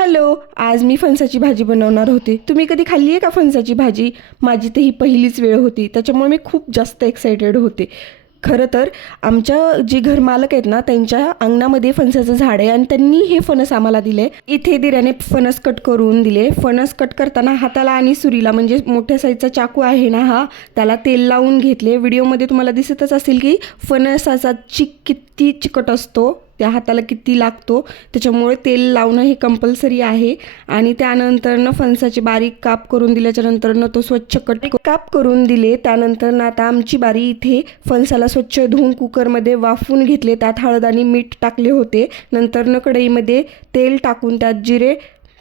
Hello, आज मी फणसाची भाजी बनवणार होते. तुम्ही कधी खाल्ली आहे का फणसाची भाजी? माझी तर ही पहिलीच वेळ होती, त्याच्यामुळे मी खूप जास्त एक्सायटेड होते. खरं तर आमच्या जे घरमालक आहेत ना, त्यांच्या अंगणामध्ये फणसाचं झाड आहे आणि त्यांनी हे फणस आम्हाला दिले. इथे दिराने फणस कट करून दिले. फणस कट करताना हाताला आणि सुरीला म्हणजे मोठ्या साईजचा चाकू आहे ना हा, त्याला तेल लावून घेतले. व्हिडिओमध्ये तुम्हाला दिसतच असेल की फणसाचा किती चिकट असतो, त्या हाताला किती लागतो, त्याच्यामुळे तेल लावणं हे कंपल्सरी आहे. आणि त्यानंतरनं फणसाचे बारीक काप करून दिल्याच्यानंतरनं तो स्वच्छ कट काप करून दिले. त्यानंतर आता आमची बारी. इथे फणसाला स्वच्छ धुवून कुकरमध्ये वाफवून घेतले. त्यात हळद आणि मीठ टाकले होते. नंतरनं कढईमध्ये तेल टाकून त्यात जिरे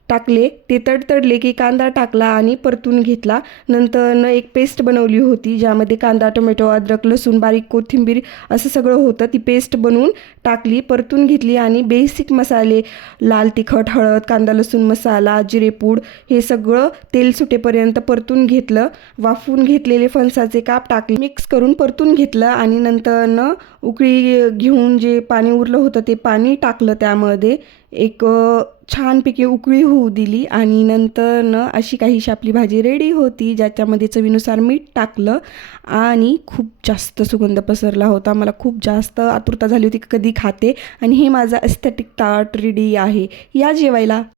टाकले. ते तडतडले की कांदा टाकला आणि परतून घेतला. नंतरनं एक पेस्ट बनवली होती, ज्यामध्ये कांदा, टोमॅटो, अद्रक, लसूण, बारीक कोथिंबीर असं सगळं होतं. ती पेस्ट बनवून टाकली, परतून घेतली आणि बेसिक मसाले लाल तिखट, हळद, कांदा लसूण मसाला, जिरेपूड हे सगळं तेल सुटेपर्यंत परतून घेतलं. वाफवून घेतलेले फणसाचे काप टाकले, मिक्स करून परतून घेतलं आणि नंतरनं उकळी घेऊन जे पाणी उरलं होतं ते पाणी टाकलं. त्यामध्ये एक छानपैकी उकळी होऊ दिली आणि नंतरनं अशी काहीशी आपली भाजी रेडी होती, ज्याच्यामध्ये चवीनुसार मीठ टाकलं आणि खूप जास्त सुगंध पसरला होता. मला खूप जास्त आतुरता झाली होती कधी खाते आणि हे माझं एस्थेटिक ताट रेडी आहे. या जेवायला.